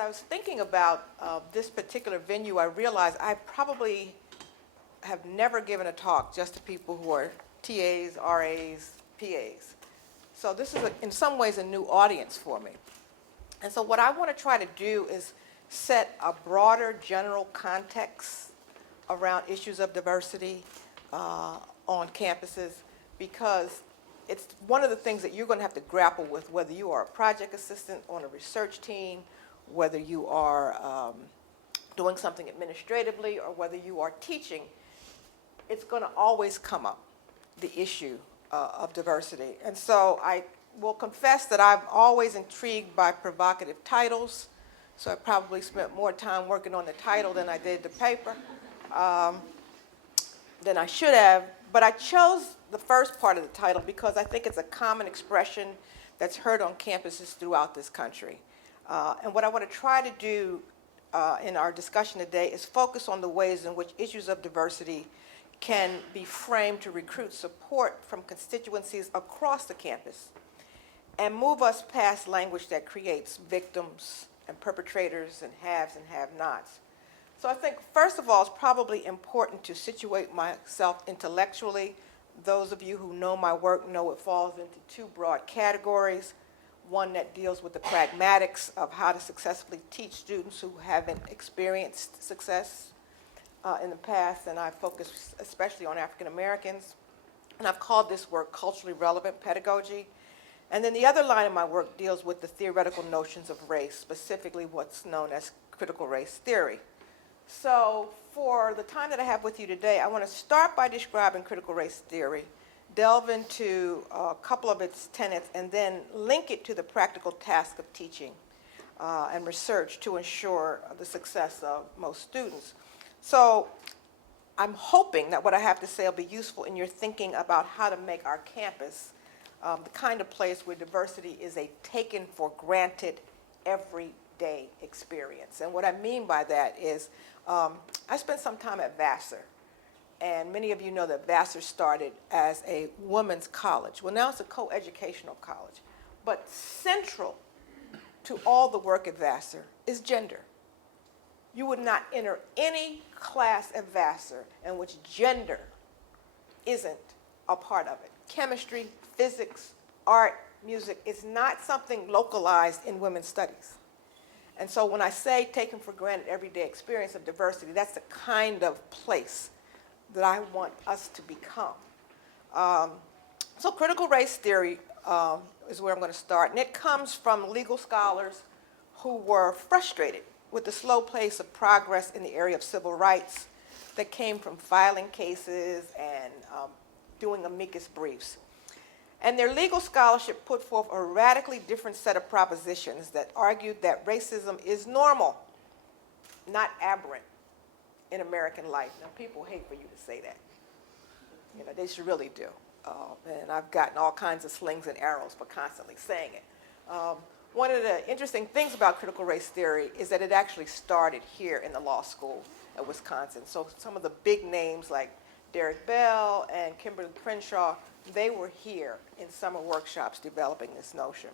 I was thinking about this particular venue, I realized I probably have never given a talk just to people who are TAs, RAs, PAs. So this is, in some ways, a new audience for me. And so what I want to try to do is set a broader general context around issues of diversity on campuses, because it's one of the things that you're going to have to grapple with, whether you are a project assistant on a research team, whether you are doing something administratively, or whether you are teaching. It's going to always come up, the issue of diversity. And so I will confess that I'm always intrigued by provocative titles, so I probably spent more time working on the title than I did the paper, than I should have. But I chose the first part of the title because I think it's a common expression that's heard on campuses throughout this country. And what I want to try to do in our discussion today is focus on the ways in which issues of diversity can be framed to recruit support from constituencies across the campus and move us past language that creates victims and perpetrators and haves and have-nots. So I think, first of all, it's probably important to situate myself intellectually. Those of you who know my work know it falls into two broad categories. One that deals with the pragmatics of how to successfully teach students who haven't experienced success in the past, and I focus especially on African Americans. And I've called this work culturally relevant pedagogy. And then the other line of my work deals with the theoretical notions of race, specifically what's known as critical race theory. So for the time that I have with you today, I want to start by describing critical race theory, delve into a couple of its tenets, and then link it to the practical task of teaching and research to ensure the success of most students. So I'm hoping that what I have to say will be useful in your thinking about how to make our campus the kind of place where diversity is a taken for granted everyday experience. And what I mean by that is I spent some time at Vassar, and many of you know that Vassar started as a women's college. Well, now it's a co-educational college. But central to all the work at Vassar is gender. You would not enter any class at Vassar in which gender isn't a part of it. Chemistry, physics, art, music is not something localized in women's studies. And so when I say taken for granted everyday experience of diversity, that's the kind of place that I want us to become. So critical race theory is where I'm going to start. And it comes from legal scholars who were frustrated with the slow pace of progress in the area of civil rights that came from filing cases and doing amicus briefs. And their legal scholarship put forth a radically different set of propositions that argued that racism is normal, not aberrant, in American life. Now, people hate for you to say that. You know, they should really do. And I've gotten all kinds of slings and arrows for constantly saying it. One of the interesting things about critical race theory is that it actually started here in the law school at Wisconsin. So some of the big names like Derek Bell and Kimberly Crenshaw, they were here in summer workshops developing this notion.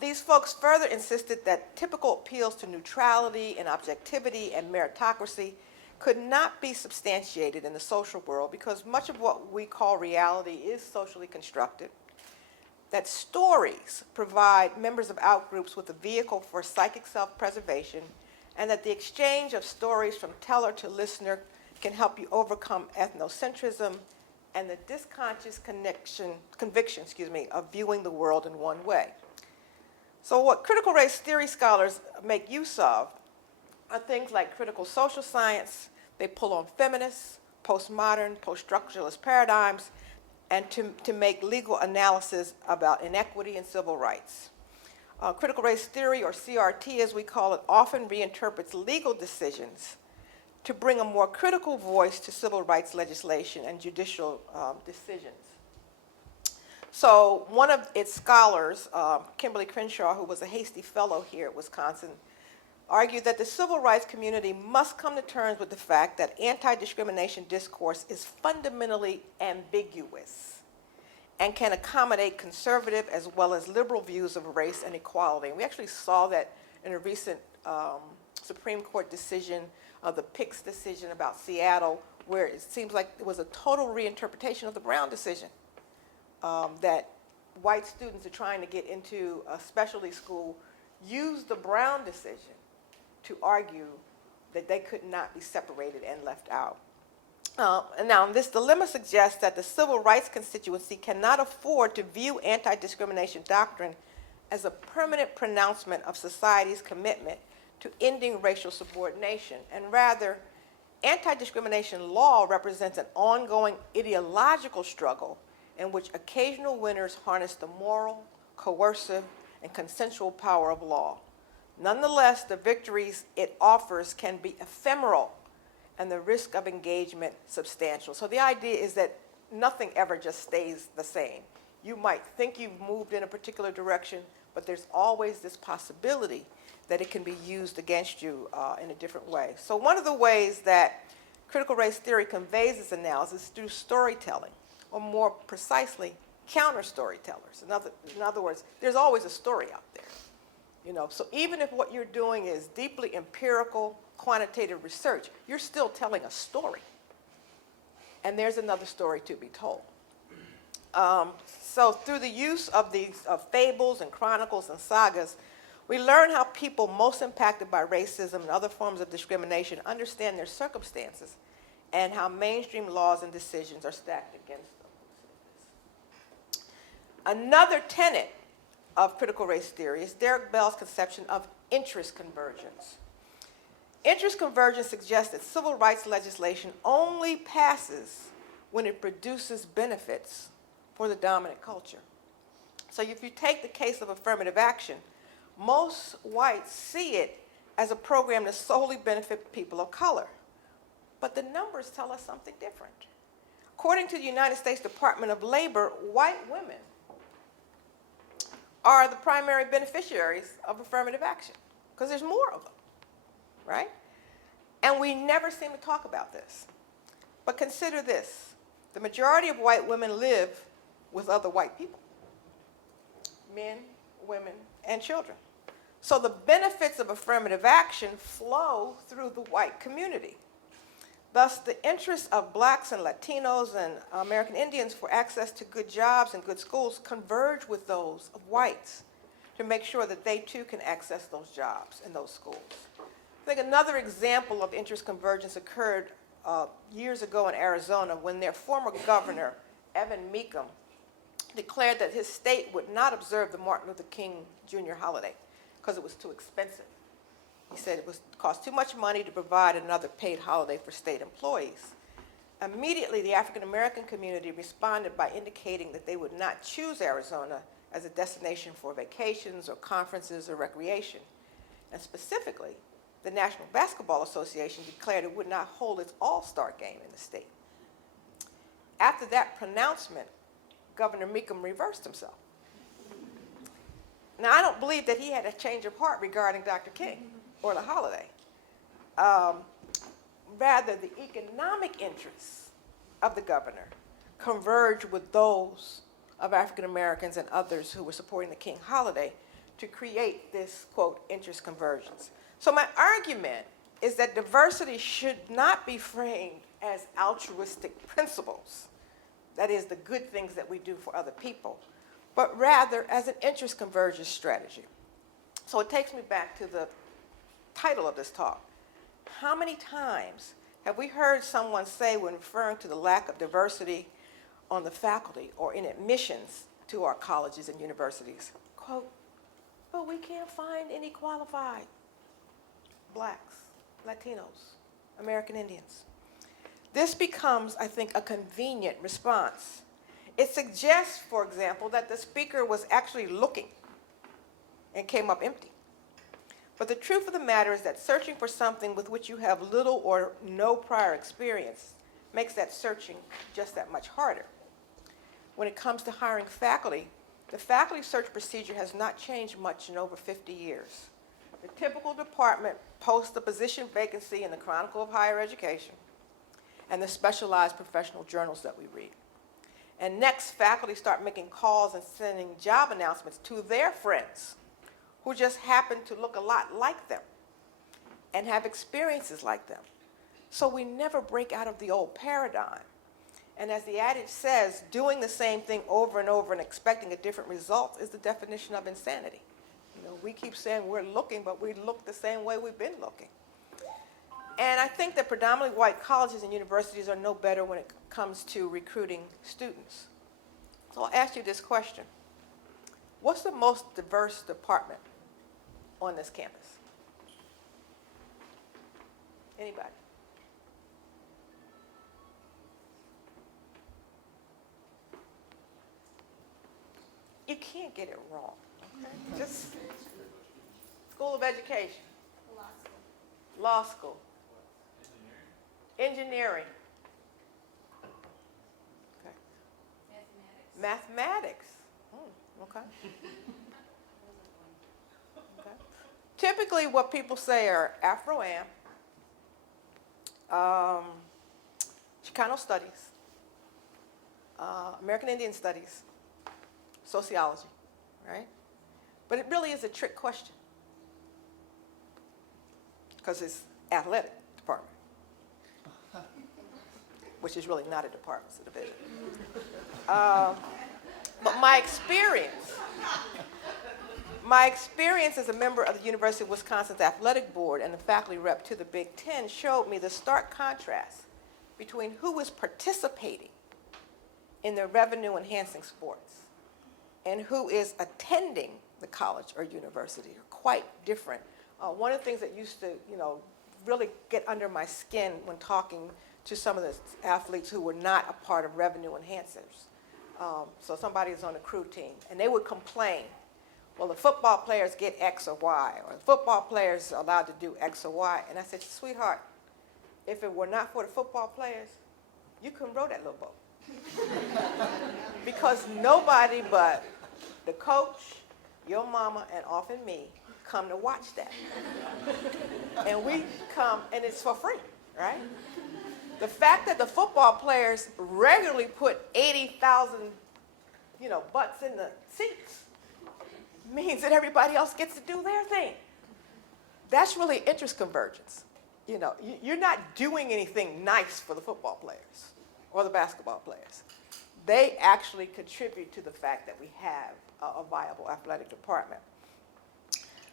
These folks further insisted that typical appeals to neutrality and objectivity and meritocracy could not be substantiated in the social world because much of what we call reality is socially constructed, that stories provide members of outgroups with a vehicle for psychic self-preservation, and that the exchange of stories from teller to listener can help you overcome ethnocentrism and the disconscious conviction of viewing the world in one way. So what critical race theory scholars make use of are things like critical social science. They pull on feminists, postmodern, post-structuralist paradigms, and to make legal analysis about inequity and civil rights. Critical race theory, or CRT as we call it, often reinterprets legal decisions to bring a more critical voice to civil rights legislation and judicial decisions. So one of its scholars, Kimberly Crenshaw, who was a Hasty Fellow here at Wisconsin, argued that the civil rights community must come to terms with the fact that anti-discrimination discourse is fundamentally ambiguous and can accommodate conservative as well as liberal views of race and equality. And we actually saw that in a recent Supreme Court decision, the Picks decision about Seattle, where it seems like it was a total reinterpretation of the Brown decision, that white students are trying to get into a specialty school used the Brown decision to argue that they could not be separated and left out. And now, this dilemma suggests that the civil rights constituency cannot afford to view anti-discrimination doctrine as a permanent pronouncement of society's commitment to ending racial subordination, and rather, anti-discrimination law represents an ongoing ideological struggle in which occasional winners harness the moral, coercive, and consensual power of law. Nonetheless, the victories it offers can be ephemeral and the risk of engagement substantial. So the idea is that nothing ever just stays the same. You might think you've moved in a particular direction, but there's always this possibility that it can be used against you in a different way. So one of the ways that critical race theory conveys its analysis is through storytelling, or more precisely, counter-storytellers. In other words, there's always a story out there. So even if what you're doing is deeply empirical, quantitative research, you're still telling a story. And there's another story to be told. So through the use of these fables and chronicles and sagas, we learn how people most impacted by racism and other forms of discrimination understand their circumstances and how mainstream laws and decisions are stacked against them. Another tenet of critical race theory is Derek Bell's conception of interest convergence. Interest convergence suggests that civil rights legislation only passes when it produces benefits for the dominant culture. So if you take the case of affirmative action, most whites see it as a program that solely benefits people of color. But the numbers tell us something different. According to the United States Department of Labor, white women are the primary beneficiaries of affirmative action, because there's more of them, right? And we never seem to talk about this. But consider this. The majority of white women live with other white people, men, women, and children. So the benefits of affirmative action flow through the white community. Thus, the interests of blacks and Latinos and American Indians for access to good jobs and good schools converge with those of whites to make sure that they too can access those jobs and those schools. I think another example of interest convergence occurred years ago in Arizona when their former governor, Evan Mecham, declared that his state would not observe the Martin Luther King Jr. holiday because it was too expensive. He said it cost too much money to provide another paid holiday for state employees. Immediately, the African American community responded by indicating that they would not choose Arizona as a destination for vacations or conferences or recreation. And specifically, the National Basketball Association declared it would not hold its all-star game in the state. After that pronouncement, Governor Mecham reversed himself. Now, I don't believe that he had a change of heart regarding Dr. King or the holiday. Rather, the economic interests of the governor converged with those of African Americans and others who were supporting the King holiday to create this, quote, interest convergence. So my argument is that diversity should not be framed as altruistic principles, that is, the good things that we do for other people, but rather as an interest convergence strategy. So it takes me back to the title of this talk. How many times have we heard someone say when referring to the lack of diversity on the faculty or in admissions to our colleges and universities, quote, but we can't find any qualified blacks, Latinos, American Indians. This becomes, I think, a convenient response. It suggests, for example, that the speaker was actually looking and came up empty. But the truth of the matter is that searching for something with which you have little or no prior experience makes that searching just that much harder. When it comes to hiring faculty, the faculty search procedure has not changed much in over 50 years. The typical department posts the position vacancy in the Chronicle of Higher Education and the specialized professional journals that we read. And next, faculty start making calls and sending job announcements to their friends who just happen to look a lot like them and have experiences like them. So we never break out of the old paradigm. And as the adage says, doing the same thing over and over and expecting a different result is the definition of insanity. You know, we keep saying we're looking, but we look the same way we've been looking. And I think that predominantly white colleges and universities are no better when it comes to recruiting students. So I'll ask you this question. What's the most diverse department on this campus? Anybody? You can't get it wrong. Okay? Just School of Education. Law school. Engineering. Okay. Mathematics. Okay. Okay. Typically, what people say are Afro-Am, Chicano studies, American Indian studies, sociology, right? But it really is a trick question because it's athletic department, which is really not a department, it's a division. But my experience as a member of the University of Wisconsin's athletic board and the faculty rep to the Big Ten showed me the stark contrast between who is participating in the revenue-enhancing sports and who is attending the college or university are quite different. One of the things that used to, really get under my skin when talking to some of the athletes who were not a part of revenue enhancers. So somebody is on a crew team, and they would complain, well, the football players get X or Y, or the football players are allowed to do X or Y. And I said, sweetheart, if it were not for the football players, you couldn't row that little boat. Because nobody but the coach, your mama, and often me come to watch that. And we come, and it's for free, right? The fact that the football players regularly put 80,000, butts in the seats means that everybody else gets to do their thing. That's really interest convergence. You're not doing anything nice for the football players or the basketball players. They actually contribute to the fact that we have a viable athletic department.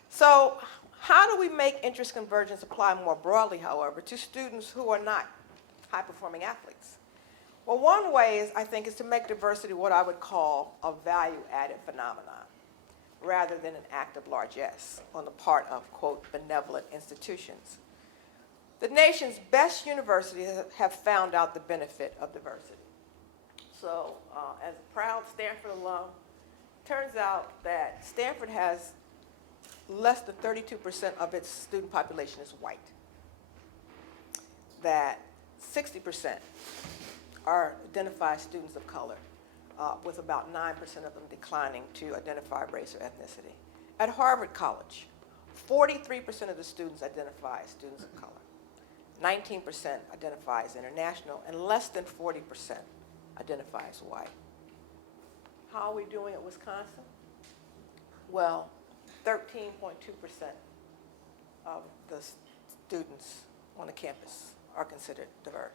So how do we make interest convergence apply more broadly, however, to students who are not high-performing athletes? Well, one way is to make diversity what I would call a value-added phenomenon, rather than an act of largesse on the part of, quote, benevolent institutions. The nation's best universities have found out the benefit of diversity. So, as a proud Stanford alum, turns out that Stanford has less than 32% of its student population is white. That 60% are identified students of color, with about 9% of them declining to identify race or ethnicity. At Harvard College, 43% of the students identify as students of color, 19% identify as international, and less than 40% identify as white. How are we doing at Wisconsin? Well, 13.2% of the students on the campus are considered diverse.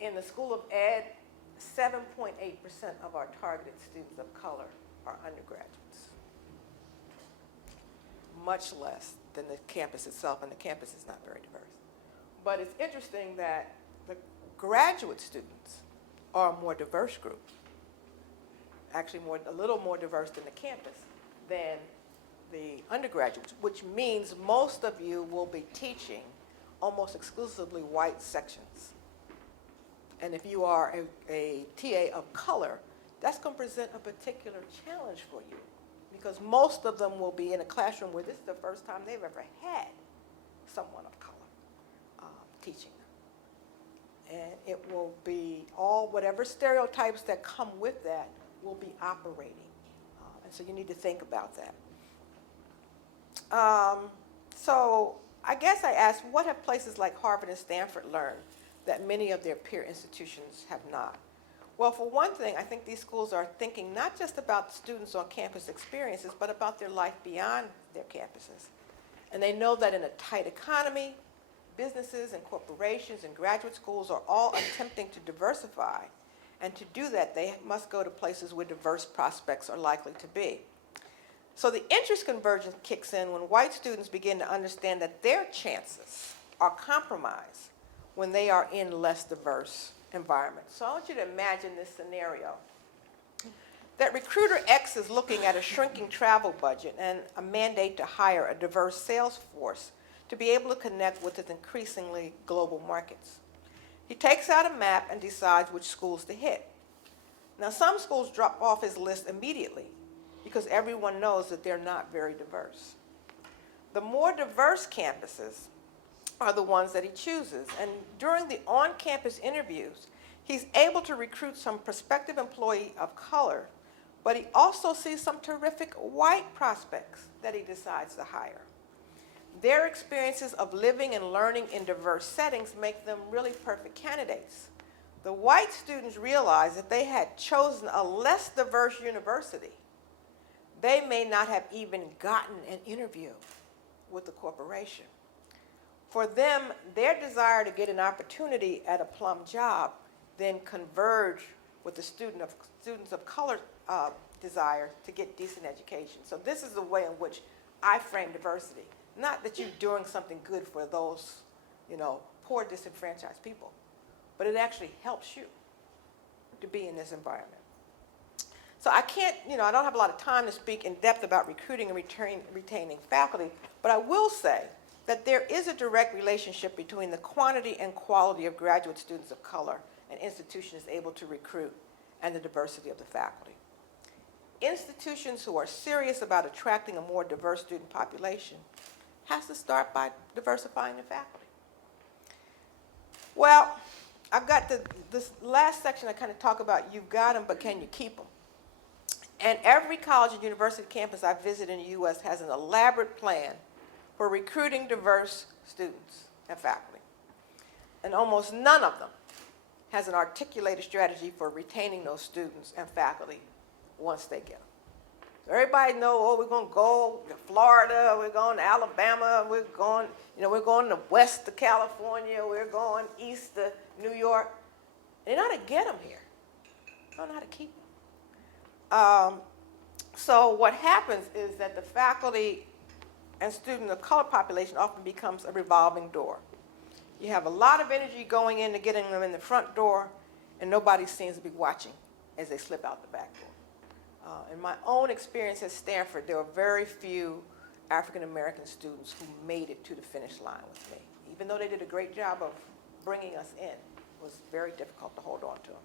In the School of Ed, 7.8% of our targeted students of color are undergraduates. Much less than the campus itself, and the campus is not very diverse. But it's interesting that the graduate students are a more diverse group, actually a little more diverse than the campus than the undergraduates, which means most of you will be teaching almost exclusively white sections. And if you are a TA of color, that's going to present a particular challenge for you, because most of them will be in a classroom where this is the first time they've ever had someone of color teaching them. And it will be whatever stereotypes that come with that will be operating. And so you need to think about that. So I guess I asked, what have places like Harvard and Stanford learned that many of their peer institutions have not? Well, for one thing, I think these schools are thinking not just about students on campus experiences, but about their life beyond their campuses. And they know that in a tight economy, businesses and corporations and graduate schools are all attempting to diversify. And to do that, they must go to places where diverse prospects are likely to be. So the interest convergence kicks in when white students begin to understand that their chances are compromised when they are in less diverse environments. So I want you to imagine this scenario. That recruiter X is looking at a shrinking travel budget and a mandate to hire a diverse sales force to be able to connect with its increasingly global markets. He takes out a map and decides which schools to hit. Now, some schools drop off his list immediately because everyone knows that they're not very diverse. The more diverse campuses are the ones that he chooses. And during the on-campus interviews, he's able to recruit some prospective employee of color, but he also sees some terrific white prospects that he decides to hire. Their experiences of living and learning in diverse settings make them really perfect candidates. The white students realize that they had chosen a less diverse university, they may not have even gotten an interview with the corporation. For them, their desire to get an opportunity at a plum job then converge with the students of color desire to get decent education. So this is the way in which I frame diversity. Not that you're doing something good for those, poor disenfranchised people, but it actually helps you to be in this environment. So I can't, I don't have a lot of time to speak in depth about recruiting and retaining faculty, but I will say that there is a direct relationship between the quantity and quality of graduate students of color an institution is able to recruit and the diversity of the faculty. Institutions who are serious about attracting a more diverse student population has to start by diversifying the faculty. Well, I've got this last section I kind of talk about you've got them, but can you keep them? And every college and university campus I visit in the U.S. has an elaborate plan for recruiting diverse students and faculty. And almost none of them has an articulated strategy for retaining those students and faculty once they get them. So everybody knows, we're going to go to Florida, we're going to Alabama, we're going to west to California, we're going east to New York. They know how to get them here. They don't know how to keep them. So what happens is that the faculty and student of color population often becomes a revolving door. You have a lot of energy going into getting them in the front door, and nobody seems to be watching as they slip out the back door. In my own experience at Stanford, there were very few African-American students who made it to the finish line with me. Even though they did a great job of bringing us in, it was very difficult to hold on to them.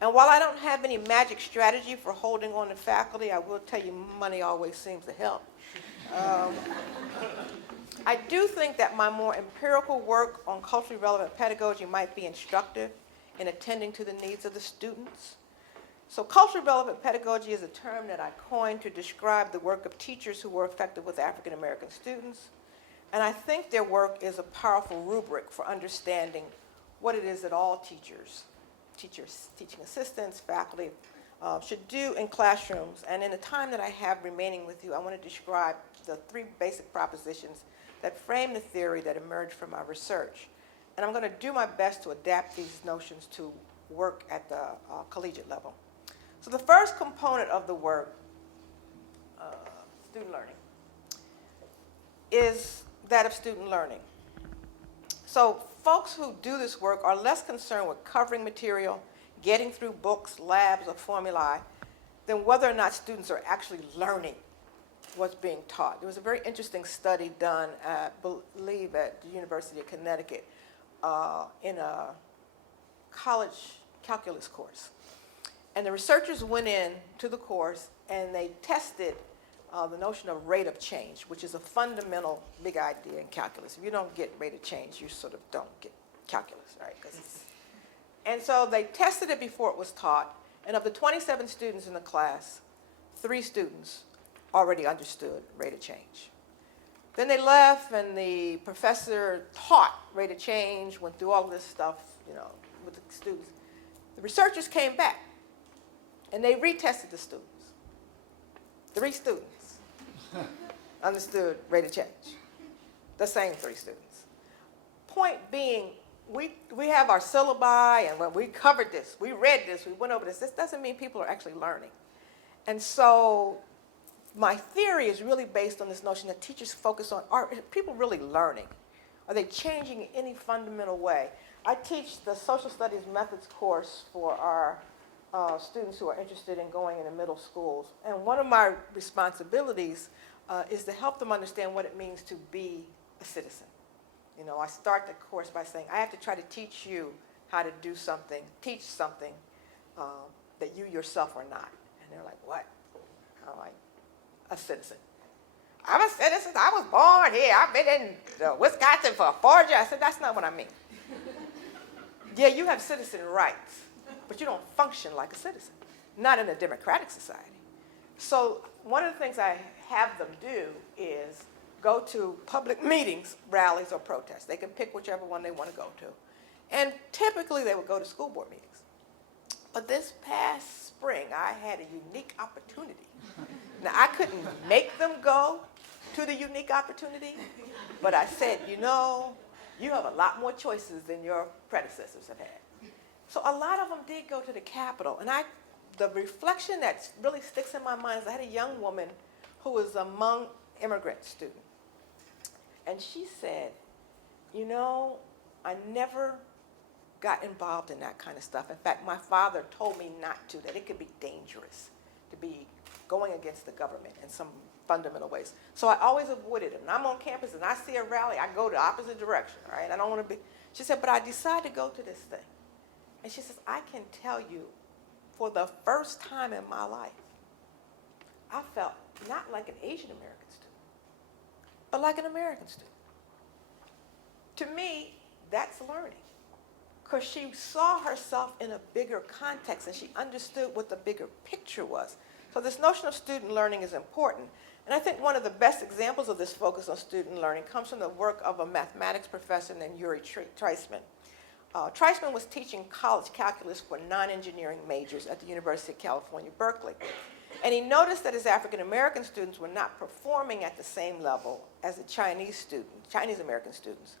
And while I don't have any magic strategy for holding on to faculty, I will tell you money always seems to help. I do think that my more empirical work on culturally relevant pedagogy might be instructive in attending to the needs of the students. So culturally relevant pedagogy is a term that I coined to describe the work of teachers who were effective with African American students. And I think their work is a powerful rubric for understanding what it is that all teachers, teaching assistants, faculty, should do in classrooms. And in the time that I have remaining with you, I want to describe the 3 basic propositions that frame the theory that emerged from my research. And I'm going to do my best to adapt these notions to work at the collegiate level. So the first component of the work, student learning, is that of student learning. So folks who do this work are less concerned with covering material, getting through books, labs, or formulae, than whether or not students are actually learning what's being taught. There was a very interesting study done, I believe, at the University of Connecticut in a college calculus course. And the researchers went in to the course and they tested the notion of rate of change, which is a fundamental big idea in calculus. If you don't get rate of change, you sort of don't get calculus, right? And so they tested it before it was taught, and of the 27 students in the class, 3 students already understood rate of change. Then they left, and the professor taught rate of change, went through all this stuff, with the students. The researchers came back, and they retested the students. 3 students understood rate of change. The same 3 students. Point being, we have our syllabi, and when we covered this, we read this, we went over this. This doesn't mean people are actually learning. And so my theory is really based on this notion that teachers focus on, are people really learning? Are they changing in any fundamental way? I teach the social studies methods course for our students who are interested in going into middle schools. And one of my responsibilities is to help them understand what it means to be a citizen. You know, I start the course by saying, I have to try to teach you how to do something, teach something that you yourself are not. And they're like, what? I'm like, a citizen. I'm a citizen. I was born here. I've been in Wisconsin for 4 years. I said, that's not what I mean. Yeah, you have citizen rights, but you don't function like a citizen, not in a democratic society. So one of the things I have them do is go to public meetings, rallies, or protests. They can pick whichever one they want to go to. And typically they would go to school board meetings. But this past spring, I had a unique opportunity. Now, I couldn't make them go to the unique opportunity, but I said, you know, you have a lot more choices than your predecessors have had. So a lot of them did go to the Capitol. And the reflection that really sticks in my mind is I had a young woman who was a Hmong immigrant student. And she said, you know, I never got involved in that kind of stuff. In fact, my father told me not to, that it could be dangerous to be going against the government in some fundamental ways. So I always avoided it. And I'm on campus and I see a rally, I go the opposite direction, right? I don't want to be. She said, but I decided to go to this thing. And she says, I can tell you, for the first time in my life, I felt not like an Asian American student, but like an American student. To me, that's learning. Because she saw herself in a bigger context and she understood what the bigger picture was. So this notion of student learning is important. And I think one of the best examples of this focus on student learning comes from the work of a mathematics professor named Yuri Treisman. Treisman was teaching college calculus for non-engineering majors at the University of California, Berkeley. And he noticed that his African-American students were not performing at the same level as the Chinese-American students.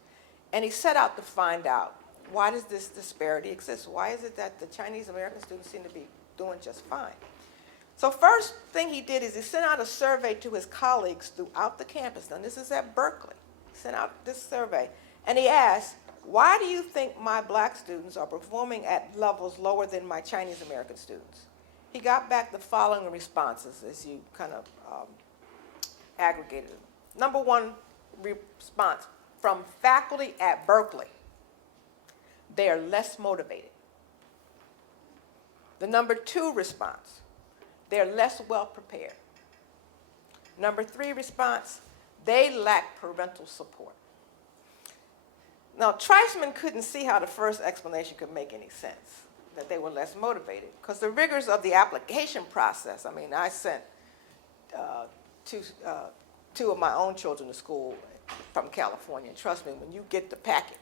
And he set out to find out, why does this disparity exist? Why is it that the Chinese-American students seem to be doing just fine? So first thing he did is he sent out a survey to his colleagues throughout the campus. Now this is at Berkeley. He sent out this survey. And he asked, why do you think my black students are performing at levels lower than my Chinese-American students? He got back the following responses as you kind of aggregated them. Number one response, from faculty at Berkeley, they are less motivated. The number 2 response, they're less well prepared. Number 3 response, they lack parental support. Now, Treisman couldn't see how the first explanation could make any sense, that they were less motivated, because the rigors of the application process, I mean, I sent two of my own children to school from California, and trust me, when you get the packet,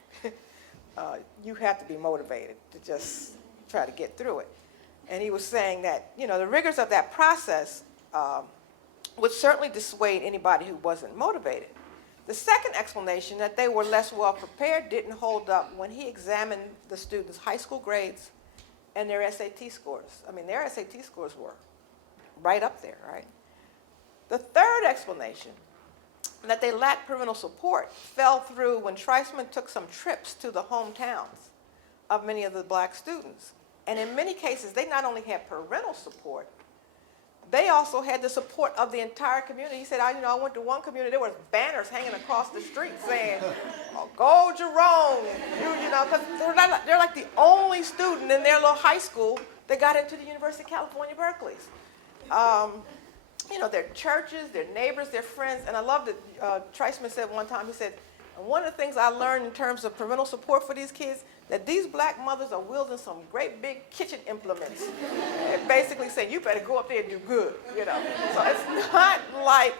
you have to be motivated to just try to get through it. And he was saying that, you know, the rigors of that process would certainly dissuade anybody who wasn't motivated. The second explanation, that they were less well prepared, didn't hold up when he examined the students' high school grades and their SAT scores. I mean, their SAT scores were right up there, right? The third explanation, that they lacked parental support, fell through when Treisman took some trips to the hometowns of many of the black students. And in many cases, they not only had parental support, they also had the support of the entire community. He said, I went to one community, there was banners hanging across the street saying, oh, go Jerome, you know, because they're like the only student in their little high school that got into the University of California, Berkeley's. You know, their churches, their neighbors, their friends, and I love that Treisman said one time, he said, one of the things I learned in terms of parental support for these kids, that these black mothers are wielding some great big kitchen implements and basically saying, you better go up there and do good, you know. So it's not like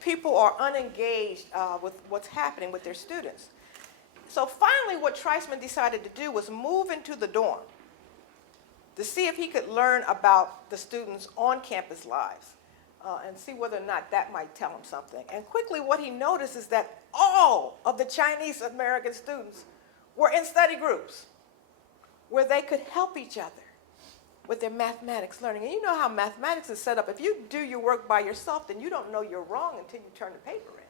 people are unengaged with what's happening with their students. So finally what Treisman decided to do was move into the dorm to see if he could learn about the students' on-campus lives and see whether or not that might tell him something. And quickly what he noticed is that all of the Chinese American students were in study groups where they could help each other with their mathematics learning. And you know how mathematics is set up. If you do your work by yourself, then you don't know you're wrong until you turn the paper in.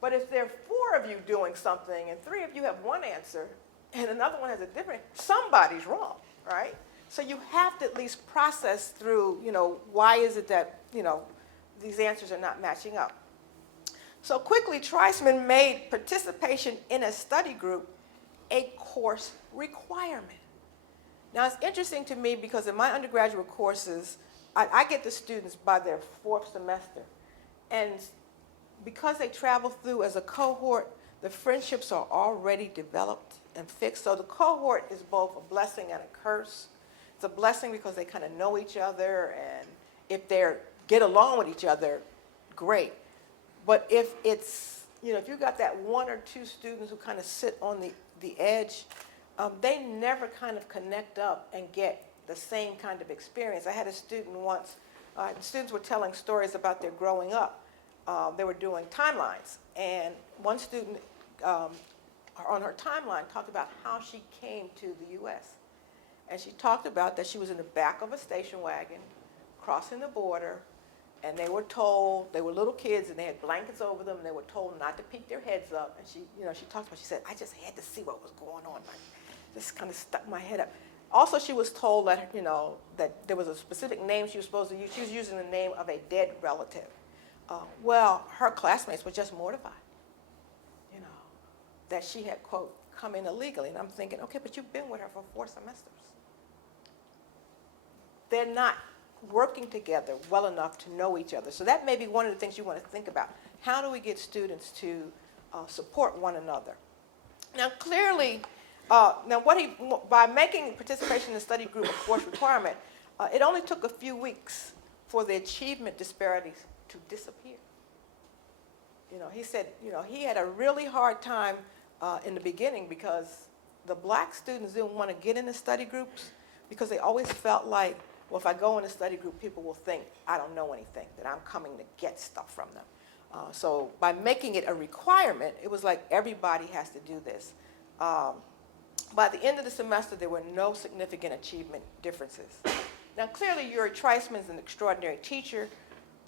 But if there are 4 of you doing something and 3 of you have one answer and another one has a different, somebody's wrong, right? So you have to at least process through, why is it that, these answers are not matching up. So quickly, Treisman made participation in a study group a course requirement. Now, it's interesting to me because in my undergraduate courses, I get the students by their 4th semester. And because they travel through as a cohort, the friendships are already developed and fixed. So the cohort is both a blessing and a curse. It's a blessing because they kind of know each other, and if they get along with each other, great. But if it's, if you've got that 1 or 2 students who kind of sit on the edge, they never kind of connect up and get the same kind of experience. I had a student once, students were telling stories about their growing up. They were doing timelines, and one student on her timeline talked about how she came to the U.S. And she talked about that she was in the back of a station wagon, crossing the border, and they were told, they were little kids, and they had blankets over them, and they were told not to peek their heads up. And she talked about, she said, I just had to see what was going on. This kind of stuck my head up. Also, she was told that, that there was a specific name she was supposed to use. She was using the name of a dead relative. Well, her classmates were just mortified, that she had, quote, come in illegally. And I'm thinking, okay, but you've been with her for 4 semesters. They're not working together well enough to know each other. So that may be one of the things you want to think about. How do we get students to support one another? Now, clearly, by making participation in the study group a course requirement, it only took a few weeks for the achievement disparities to disappear. He said, he had a really hard time in the beginning because the black students didn't want to get into study groups because they always felt like, well, if I go in a study group, people will think I don't know anything, that I'm coming to get stuff from them. So by making it a requirement, it was like everybody has to do this. By the end of the semester, there were no significant achievement differences. Now, clearly, Yuri Treisman is an extraordinary teacher,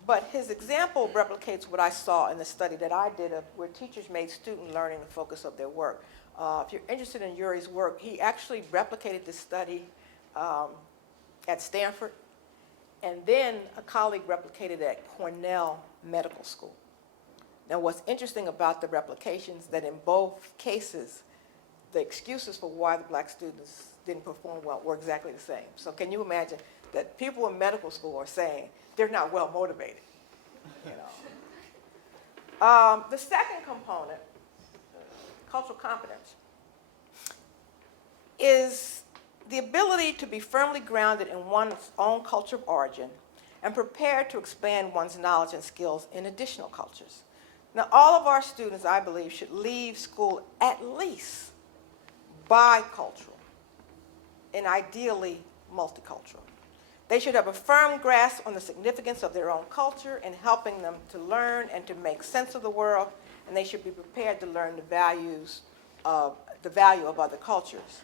but his example replicates what I saw in the study that I did of where teachers made student learning the focus of their work. If you're interested in Yuri's work, he actually replicated this study at Stanford, and then a colleague replicated it at Cornell Medical School. Now, what's interesting about the replications that in both cases, the excuses for why the black students didn't perform well were exactly the same. So can you imagine that people in medical school are saying they're not well motivated? The second component, cultural competence, is the ability to be firmly grounded in one's own culture of origin and prepared to expand one's knowledge and skills in additional cultures. Now, all of our students, I believe, should leave school at least bicultural and ideally multicultural. They should have a firm grasp on the significance of their own culture in helping them to learn and to make sense of the world, and they should be prepared to learn the value of other cultures.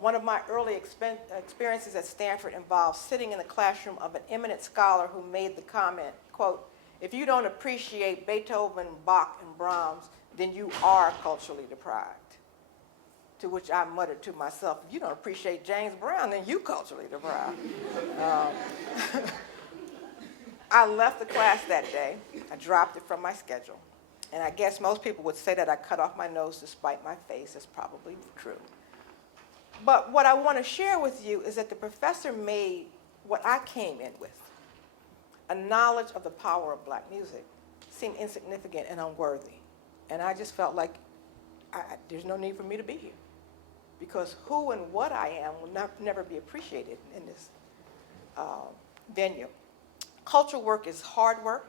One of my early experiences at Stanford involved sitting in the classroom of an eminent scholar who made the comment, quote, if you don't appreciate Beethoven, Bach, and Brahms, then you are culturally deprived. To which I muttered to myself, if you don't appreciate James Brown, then you culturally deprived. I left the class that day. I dropped it from my schedule. And I guess most people would say that I cut off my nose to spite my face. That's probably true. But what I want to share with you is that the professor made what I came in with, a knowledge of the power of black music, seem insignificant and unworthy. And I just felt like there's no need for me to be here, because who and what I am will never be appreciated in this venue. Cultural work is hard work,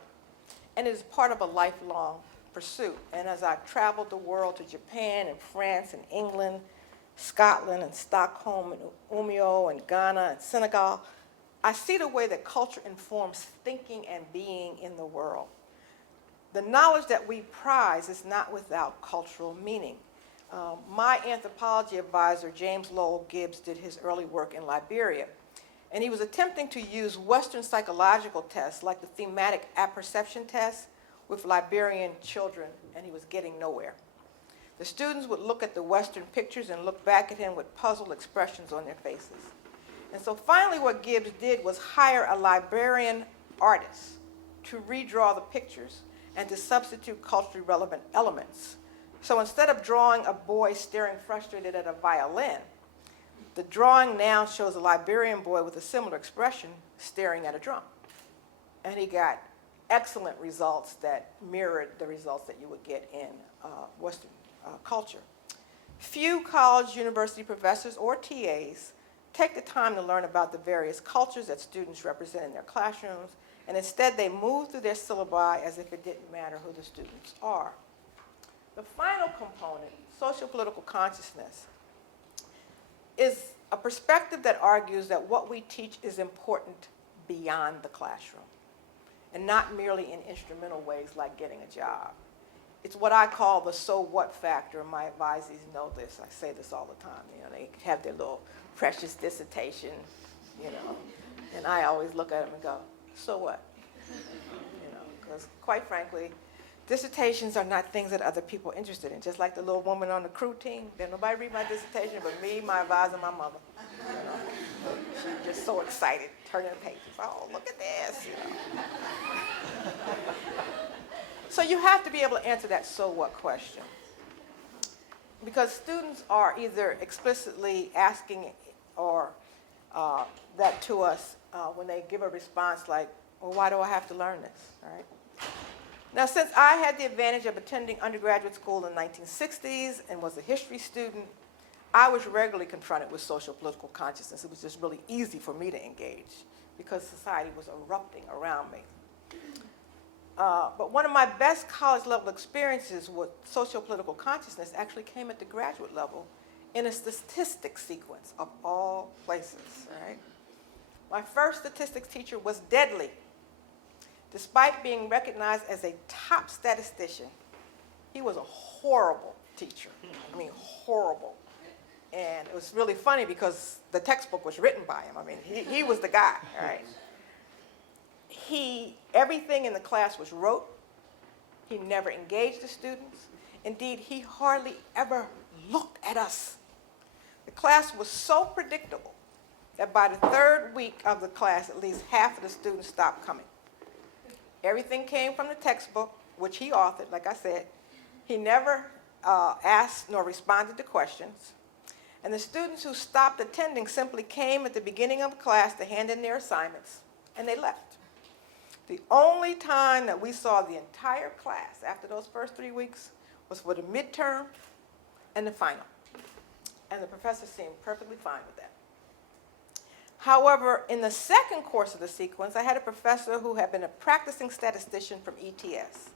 and it is part of a lifelong pursuit. And as I traveled the world to Japan and France and England, Scotland and Stockholm and Umeå and Ghana and Senegal, I see the way that culture informs thinking and being in the world. The knowledge that we prize is not without cultural meaning. My anthropology advisor, James Lowell Gibbs, did his early work in Liberia, and he was attempting to use Western psychological tests like the thematic apperception test with Liberian children, and he was getting nowhere. The students would look at the Western pictures and look back at him with puzzled expressions on their faces. And so finally what Gibbs did was hire a Liberian artist to redraw the pictures and to substitute culturally relevant elements. So instead of drawing a boy staring frustrated at a violin, the drawing now shows a Liberian boy with a similar expression staring at a drum. And he got excellent results that mirrored the results that you would get in Western culture. Few college, university professors or TAs take the time to learn about the various cultures that students represent in their classrooms, and instead they move through their syllabi as if it didn't matter who the students are. The final component, socio-political consciousness, is a perspective that argues that what we teach is important beyond the classroom, and not merely in instrumental ways like getting a job. It's what I call the so what factor. My advisees know this. I say this all the time. You know, they have their little precious dissertation, you know, and I always look at them and go, so what? You know, because quite frankly, dissertations are not things that other people are interested in. Just like the little woman on the crew team, didn't nobody read my dissertation but me, my advisor, my mother. You know, she's just so excited, turning the pages. Oh, look at this, you know. So you have to be able to answer that so what question. Because students are either explicitly asking or that to us when they give a response like, well, why do I have to learn this, all right? Now, since I had the advantage of attending undergraduate school in the 1960s and was a history student, I was regularly confronted with social political consciousness. It was just really easy for me to engage because society was erupting around me. But one of my best college-level experiences with socio-political consciousness actually came at the graduate level in a statistics sequence of all places, right? My first statistics teacher was deadly. Despite being recognized as a top statistician, he was a horrible teacher. I mean, horrible. And it was really funny because the textbook was written by him. I mean, he was the guy, right? Everything in the class was rote. He never engaged the students. Indeed, he hardly ever looked at us. The class was so predictable that by the third week of the class, at least half of the students stopped coming. Everything came from the textbook, which he authored, like I said. He never asked nor responded to questions. And the students who stopped attending simply came at the beginning of class to hand in their assignments, and they left. The only time that we saw the entire class after those first 3 weeks was for the midterm and the final. And the professor seemed perfectly fine with that. However, in the second course of the sequence, I had a professor who had been a practicing statistician from ETS.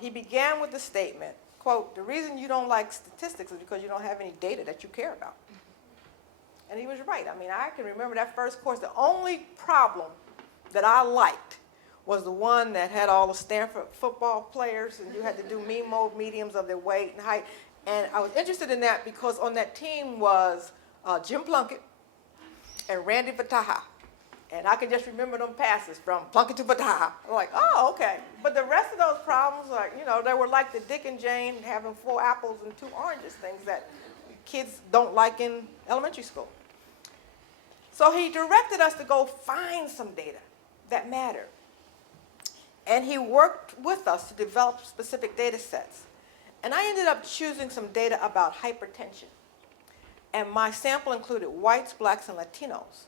He began with the statement, quote, "The reason you don't like statistics is because you don't have any data that you care about." And he was right. I mean, I can remember that first course. The only problem that I liked was the one that had all the Stanford football players, and you had to do mean mode mediums of their weight and height. And I was interested in that because on that team was Jim Plunkett and Randy Vataha. And I can just remember them passes from Plunkett to Vataha. I'm like, oh, okay. But the rest of those problems, like, you know, they were like the Dick and Jane having 4 apples and 2 oranges, things that kids don't like in elementary school. So he directed us to go find some data that mattered. And he worked with us to develop specific data sets. And I ended up choosing some data about hypertension. And my sample included whites, blacks, and Latinos.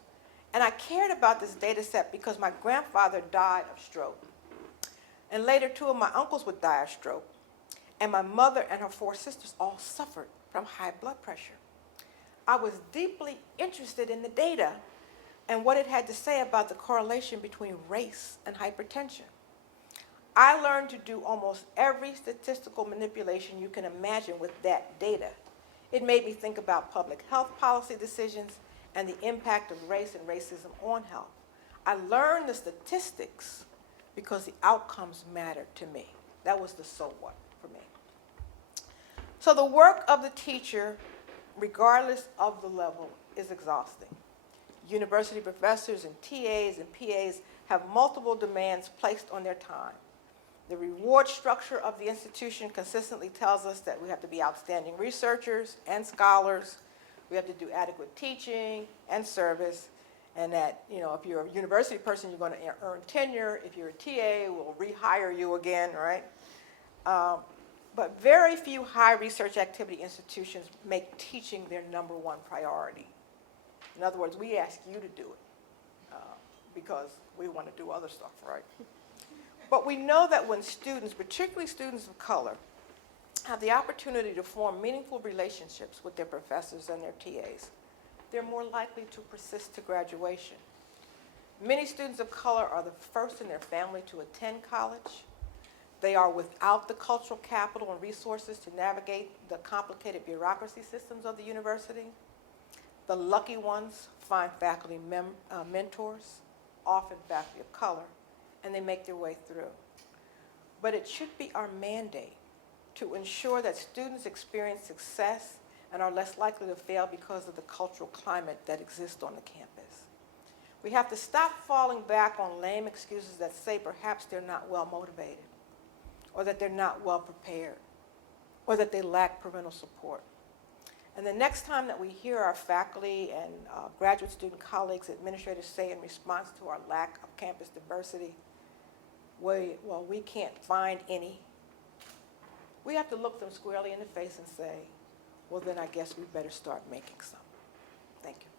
And I cared about this data set because my grandfather died of stroke. And later, 2 of my uncles would die of stroke. And my mother and her 4 sisters all suffered from high blood pressure. I was deeply interested in the data and what it had to say about the correlation between race and hypertension. I learned to do almost every statistical manipulation you can imagine with that data. It made me think about public health policy decisions and the impact of race and racism on health. I learned the statistics because the outcomes mattered to me. That was the so what for me. So the work of the teacher, regardless of the level, is exhausting. University professors and TAs and PAs have multiple demands placed on their time. The reward structure of the institution consistently tells us that we have to be outstanding researchers and scholars. We have to do adequate teaching and service. And that, if you're a university person, you're going to earn tenure. If you're a TA, we'll rehire you again, right? But very few high research activity institutions make teaching their number one priority. In other words, we ask you to do it because we want to do other stuff, right? But we know that when students, particularly students of color, have the opportunity to form meaningful relationships with their professors and their TAs, they're more likely to persist to graduation. Many students of color are the first in their family to attend college. They are without the cultural capital and resources to navigate the complicated bureaucracy systems of the university. The lucky ones find faculty mentors, often faculty of color, and they make their way through. But it should be our mandate to ensure that students experience success and are less likely to fail because of the cultural climate that exists on the campus. We have to stop falling back on lame excuses that say perhaps they're not well motivated, or that they're not well prepared, or that they lack parental support. And the next time that we hear our faculty and graduate student colleagues, administrators say in response to our lack of campus diversity, we can't find any, we have to look them squarely in the face and say, well, then I guess we better start making some. Thank you.